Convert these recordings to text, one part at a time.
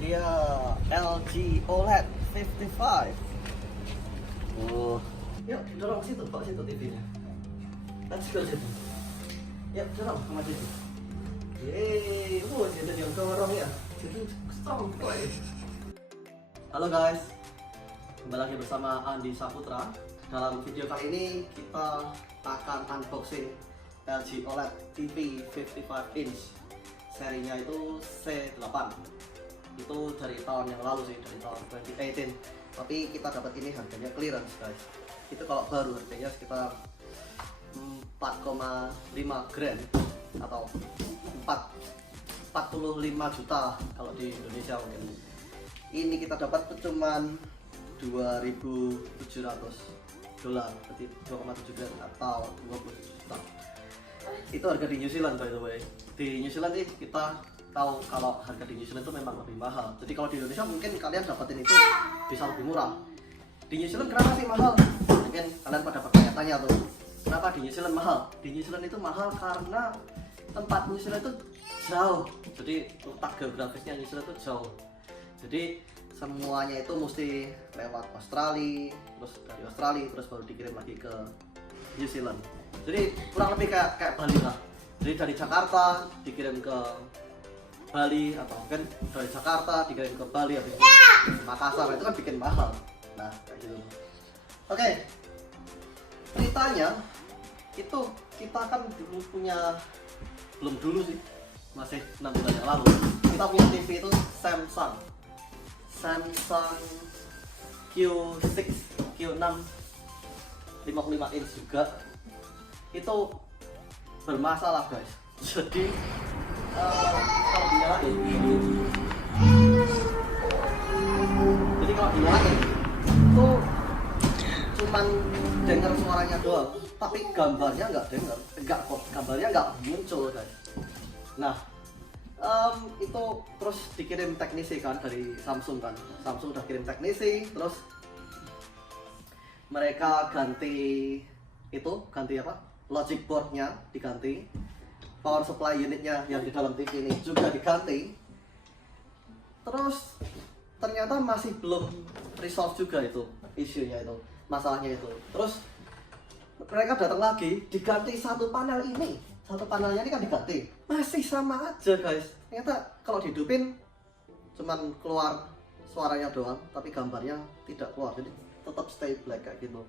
dia LG OLED 55. Oh, yuk dorong situ, bawa situ TV-nya. Let's go situ. Yuk dorong sama situ. Yeay, jadi yang dorong ya. Jadi strong boy. Halo guys, kembali lagi bersama Andi Saputra. Dalam video kali ini kita akan unboxing LG OLED TV 55 inch. Serinya itu C8. Itu dari tahun yang lalu sih, dari tahun 2018. Tapi kita dapat ini harganya clearance guys. Itu kalau baru harganya sekitar 4,5 grand atau 45 juta kalau di Indonesia mungkin. Ini kita dapat cuman 2.700 dolar, berarti 2,7 grand atau 20 juta. Itu harga di New Zealand by the way. Di New Zealand sih kita tahu kalau harga di New Zealand itu memang lebih mahal. Jadi kalau di Indonesia mungkin kalian dapatin itu bisa lebih murah. Di New Zealand kenapa sih mahal? Mungkin kalian pada bertanya-tanya tuh, kenapa di New Zealand mahal? Di New Zealand itu mahal karena tempat New Zealand itu jauh. Jadi letak geografisnya New Zealand itu jauh. Jadi semuanya itu mesti lewat Australia, terus dari Australia terus baru dikirim lagi ke New Zealand. Jadi kurang lebih kayak Bali lah. Jadi dari Jakarta dikirim ke Bali atau mungkin dari Jakarta dikirim ke Bali habis itu Makassar, itu kan bikin mahal. Nah kayak gitu. Oke, ceritanya itu kita kan dulu punya, belum dulu sih, masih 6 bulan yang lalu kita punya TV itu Samsung Q6 55 inch juga. Itu bermasalah guys. Jadi kalau dinyalain itu cuman dengar suaranya doang, tapi gambarnya nggak dengar, gambarnya nggak muncul guys. Nah itu terus dikirim teknisi kan dari Samsung kan, Samsung udah kirim teknisi, terus mereka ganti apa, logic boardnya diganti, power supply unitnya yang di dalam TV ini juga diganti. Terus ternyata masih belum resolve juga itu isunya, itu masalahnya itu. Terus mereka datang lagi, diganti satu panel ini, satu panelnya ini kan diganti, masih sama aja guys. Ternyata kalau dihidupin cuman keluar suaranya doang, tapi gambarnya tidak keluar, jadi tetap stay black kayak gitu.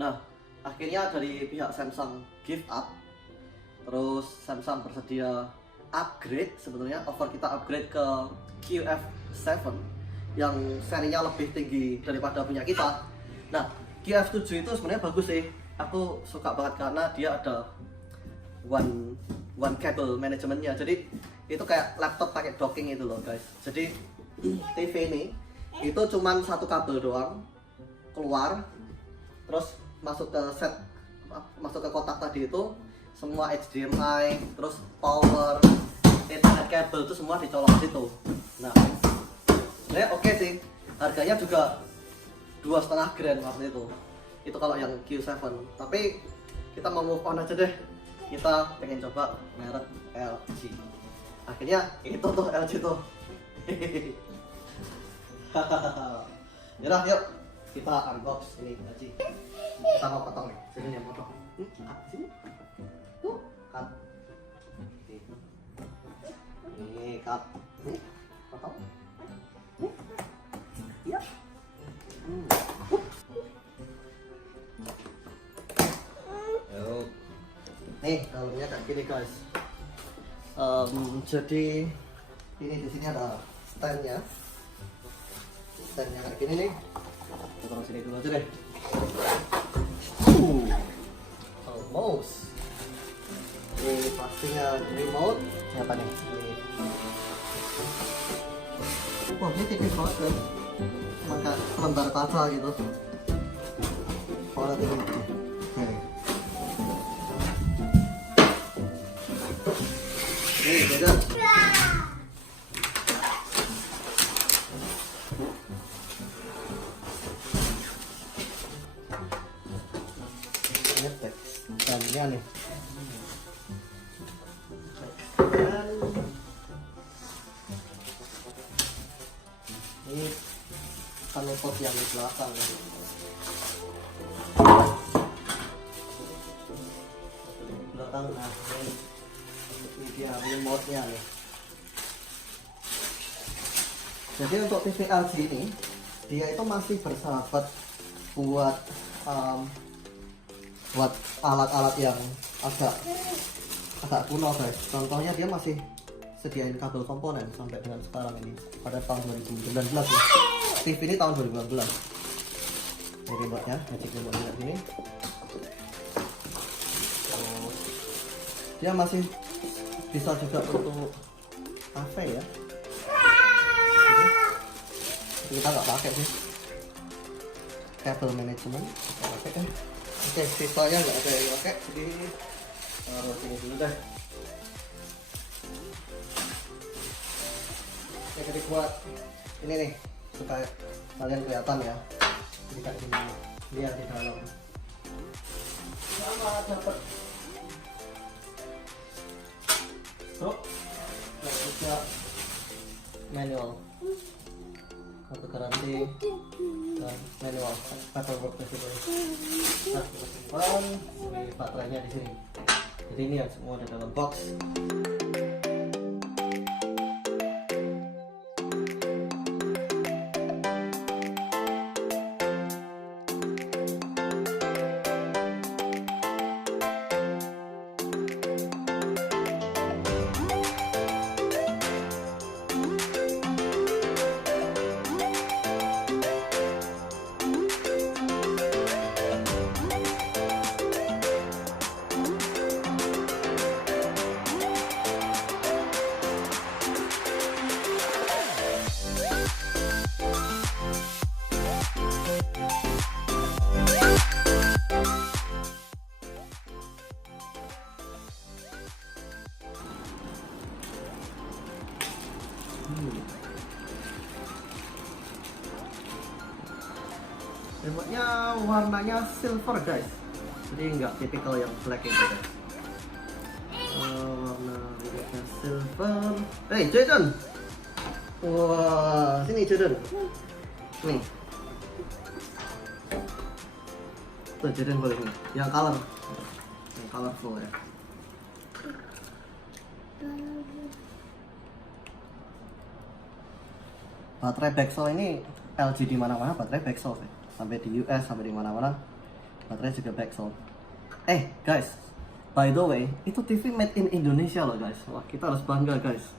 Nah akhirnya dari pihak Samsung give up, terus Samsung bersedia upgrade, sebenarnya offer kita upgrade ke QF7 yang serinya lebih tinggi daripada punya kita. Nah QF7 itu sebenarnya bagus sih, aku suka banget karena dia ada one cable manajemennya. Jadi itu kayak laptop pakai docking itu loh guys. Jadi TV ini itu cuman satu kabel doang keluar, terus masuk ke kotak tadi itu semua HDMI, terus power, Ethernet kabel itu semua dicolok situ. Nah sebenarnya oke sih, harganya juga 2,5 grand waktu itu kalau yang Q7. Tapi kita mau move on aja deh, kita pengen coba merek LG. Akhirnya itu tuh LG tuh. Yaudah yuk kita unbox ini LG. Kita mau potong nih, sini yang potong. Sini. Tuh, cut. Ini cut. Nih, potong. Iya. Nih, dalamnya kayak gini guys. Jadi ini di sini ada standnya kayak gini nih. Kita taruh sini dulu aja deh. Almost. Ini pastinya remote. Apa nih? Wah, ini tipis banget kan? Maka lembar kaca gitu. Warna tinggi. Nih, beda. Ngetek standnya nih. Ini penutup yang di belakang ya. Di belakang, nah ini dia remote-nya nih. Jadi untuk TV LG ini, dia itu masih bersahabat buat buat alat-alat yang agak kuno guys. Contohnya dia masih sediain kabel komponen sampai dengan sekarang ini, pada tahun 2019 ya. TV ini tahun 2019. Ini remote-nya, magic remote-nya gini. Terus dia masih bisa juga untuk AC ya. Kita nggak pakai sih kabel manajemen, kita pakai kan. Oke, sisanya nggak ada yang pakai, jadi taruh sini dulu deh. Ini jadi buat ini nih, supaya kalian kelihatan ya. Jadi kayak gini, lihat di dalam sama dapat stroke, dan juga manual, kartu garansi dan manual paperwork tersebut. Nah, simpan ini baterainya di sini. Jadi ini yang semua ada dalam box. Remote-nya warnanya silver guys, jadi nggak tipikal yang black itu guys. Warna remote-nya silver. Hey Jaden, wah sini Jaden, nih tuh Jaden boleh nih, yang colorful ya. Baterai Bexel ini LG di mana-mana baterai Bexel sih. Sampai di US, sampai di mana-mana baterai juga Bexel. Guys, by the way, itu TV made in Indonesia loh guys. Wah, kita harus bangga guys.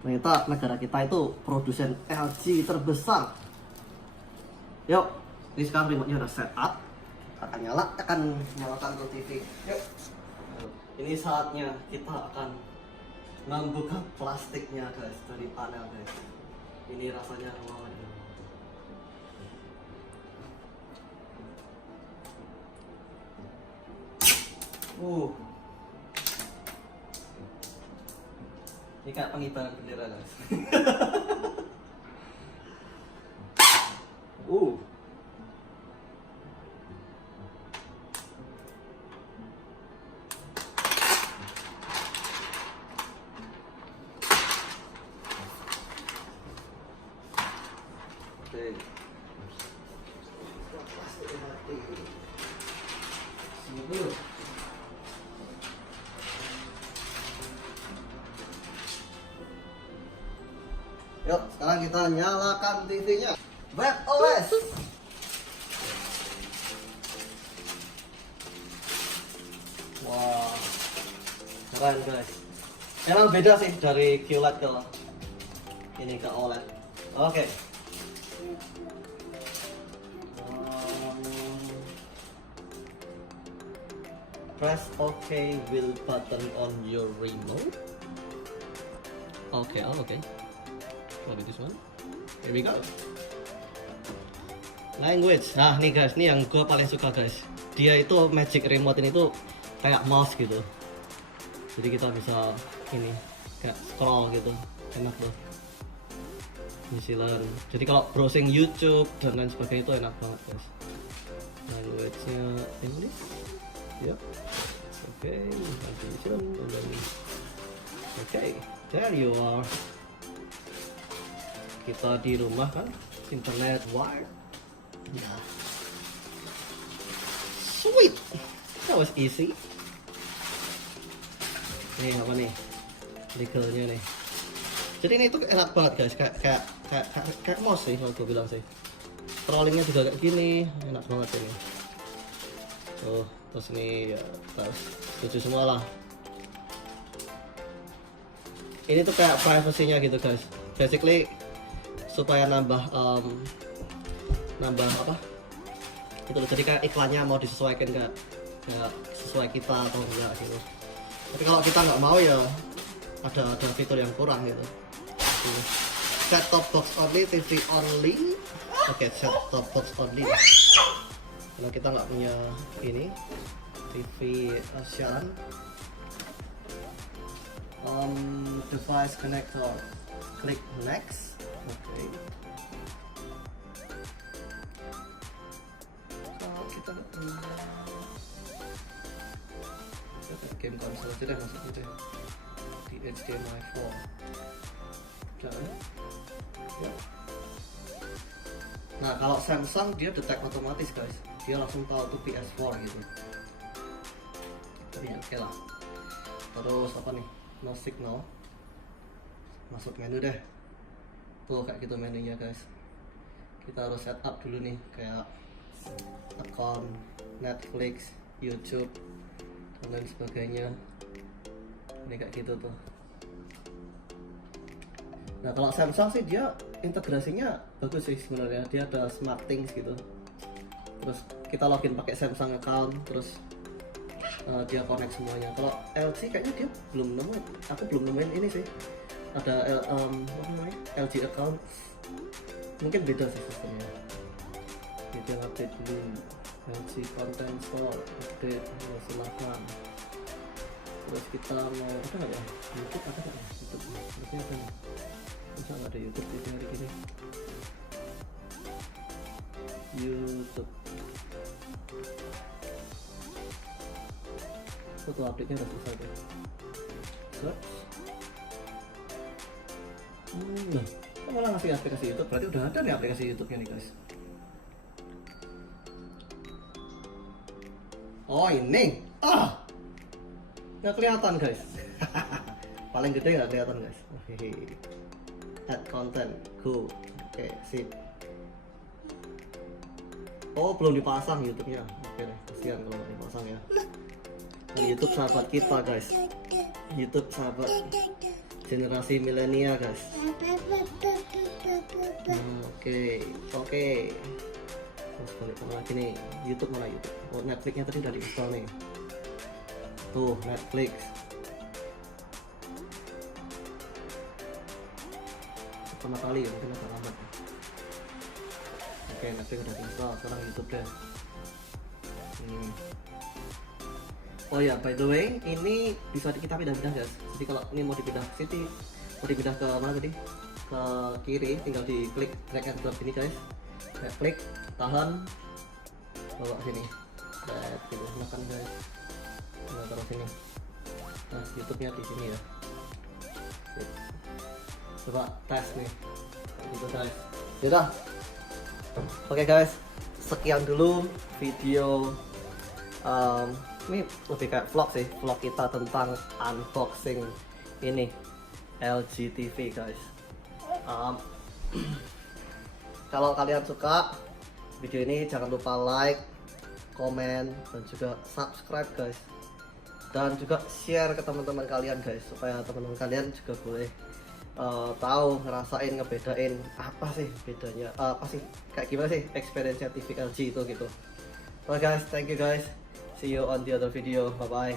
Ternyata negara kita itu produsen LG terbesar. Yuk, ini sekarang remote-nya udah set up. Akan nyalakan tuh TV. Yuk. Ini saatnya kita akan membuka plastiknya guys dari panel guys. Ini rasanya wow. Ini kayak pengibaran bendera guys. Oke. Sini dulu. Yuk, sekarang kita nyalakan TV-nya. webOS. Wah, keren guys. Emang beda sih dari QLED ke ini ke OLED. Oke. Press OK will button on your remote. Okay. What is this one? Here we go. Language. Nah nih guys, nih yang gue paling suka guys. Dia itu magic remote ini tuh kayak mouse gitu. Jadi kita bisa ini kayak scroll gitu, enak loh. Misalnya, jadi kalau browsing YouTube dan lain sebagainya itu enak banget guys. Language-nya English. Yep. Okay, translation and then okay, there you are. kita di rumah kan, internet wired. Ya. Sweet. That was easy. Nih apa nih? Legalnya nih. Jadi ini tuh enak banget guys, kayak mouse sih kalau gue bilang sih. Scrollingnya juga kayak gini, enak banget ini. Tuh, terus ini ya, terus setuju semua lah. Ini tuh kayak privacy-nya gitu guys. Basically supaya nambah apa? Itu loh, jadi kayak iklannya mau disesuaikan kayak sesuai kita atau enggak gitu. Tapi kalau kita nggak mau ya ada fitur yang kurang gitu. Set top box only, TV only. Oke, set top box only. Kalau kita nggak punya ini TV siaran. Device connector. Klik next. Oke. Kalau kita nggak punya game konsol aja deh, maksudnya deh di HDMI 4 dan ya. Nah kalau Samsung dia detect otomatis guys, dia langsung tahu tuh PS4 gitu. Tapi ya oke lah. Terus apa nih, no signal, masuk menu deh tuh kayak gitu menunya guys. Kita harus setup dulu nih kayak account Netflix, YouTube dan lain sebagainya. Ini kayak gitu tuh. Nah kalau Samsung sih dia integrasinya bagus sih sebenarnya, dia ada SmartThings gitu. Terus kita login pakai Samsung account, terus dia connect semuanya. Kalau LG kayaknya dia belum nemu, aku belum nemuin ini sih. Ada apa namanya, LG account, mungkin beda sih sistemnya. Kita update dulu. LG Content Store update, silahkan. Terus kita mau ada nggak ya YouTube, ada nggak ya YouTube? Harusnya ada nih. Masa nggak ada YouTube di hari ini? YouTube. Foto update-nya udah selesai deh. Search. Nah, kok malah ngasih aplikasi YouTube? Berarti udah ada nih aplikasi YouTube-nya nih guys. Oh ini, nggak kelihatan guys. Paling gede nggak kelihatan guys. Add content, go. Oke, sip. Oh belum dipasang YouTube-nya. Oke deh, kasihan kalau dipasang ya. Nah, YouTube sahabat kita guys. YouTube sahabat generasi milenial guys. Oke. Terus balik lagi nih, YouTube mana YouTube? Oh Netflixnya tadi udah diinstal nih. Tuh Netflix. Pertama kali ya, mungkin agak lambat. Oke Netflix udah diinstal, sekarang YouTube deh. Oh ya, by the way, ini bisa kita pindah-pindah guys. Jadi kalau ini mau dipindah ke sini, mau dipindah ke mana tadi? Ke kiri, tinggal diklik drag and drop ini guys. Klik, tahan, bawa sini. Gitu, makan guys. Nah, taruh sini. Nah, YouTube-nya di sini ya. Sip. Coba tes nih. Gitu guys. Yaudah. Oke guys, sekian dulu video. Ini lebih kayak vlog sih, vlog kita tentang unboxing ini LG TV guys. Kalau kalian suka video ini jangan lupa like, komen, dan juga subscribe guys. Dan juga share ke teman-teman kalian guys, supaya teman-teman kalian juga boleh tahu, ngerasain, ngebedain apa sih bedanya, apa sih kayak gimana sih experience TV LG itu gitu. Oke guys, thank you guys. See you on the other video. Bye bye.